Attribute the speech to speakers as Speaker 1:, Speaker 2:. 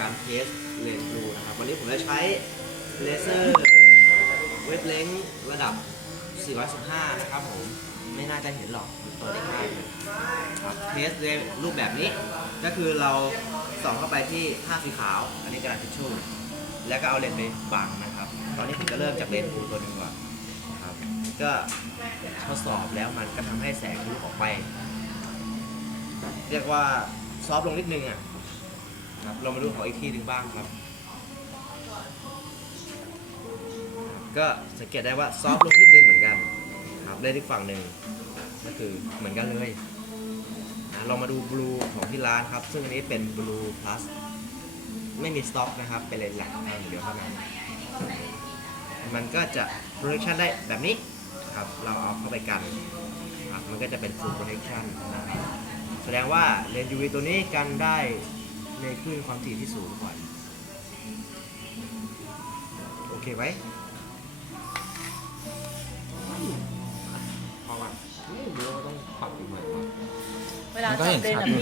Speaker 1: การเทสเลนส์ดูนะครับ วันนี้ผมจะใช้เลเซอร์เวฟเลงระดับ 415 นะครับผม ไม่น่าจะเห็นหรอกตัวเล็กมากครับเทสในรูปแบบนี้ ก็คือเราส่องเข้าไปที่ผ้าสีขาว อันนี้กระดาษทิชชู่ แล้วก็เอาเลนส์ไปบังนะครับ ตอนนี้ผมจะเริ่มจากเลนส์ฟูตัวหนึ่งก่อนครับ ก็ทดสอบแล้วมันก็ทำให้แสงทะลุออกไป เรียกว่าซอฟลงนิดนึงอะ ครับเรามาดูของอีกที่หนึ่งบ้างครับ ก็สังเกตได้ว่าซอฟต์ลงนิดนึงเหมือนกันครับเลนส์อีกฝั่งหนึ่งก็คือเหมือนกันเลยเรามาดูบลูของที่ร้านครับ ซึ่งอันนี้เป็นบลูพลัสไม่มีสต็อกนะครับ เป็นเลนส์หลักอย่างเดียวเท่านั้นมันก็จะ protection ได้แบบนี้ครับ เราเอาเข้าไปกันครับมันก็จะเป็น full protection นะครับแสดงว่าเลนส์ UV ตัวนี้กันได้ ในคลื่นความถี่ที่สูงกว่าโอเคไหมพอว่าเดี๋ยวเราต้องปรับอีกหน่อย
Speaker 2: เวลา
Speaker 3: มันก็
Speaker 2: จั
Speaker 3: เห็
Speaker 2: บ
Speaker 3: น
Speaker 2: เลน
Speaker 3: ชัด
Speaker 2: อะ
Speaker 3: อยู่
Speaker 2: พี่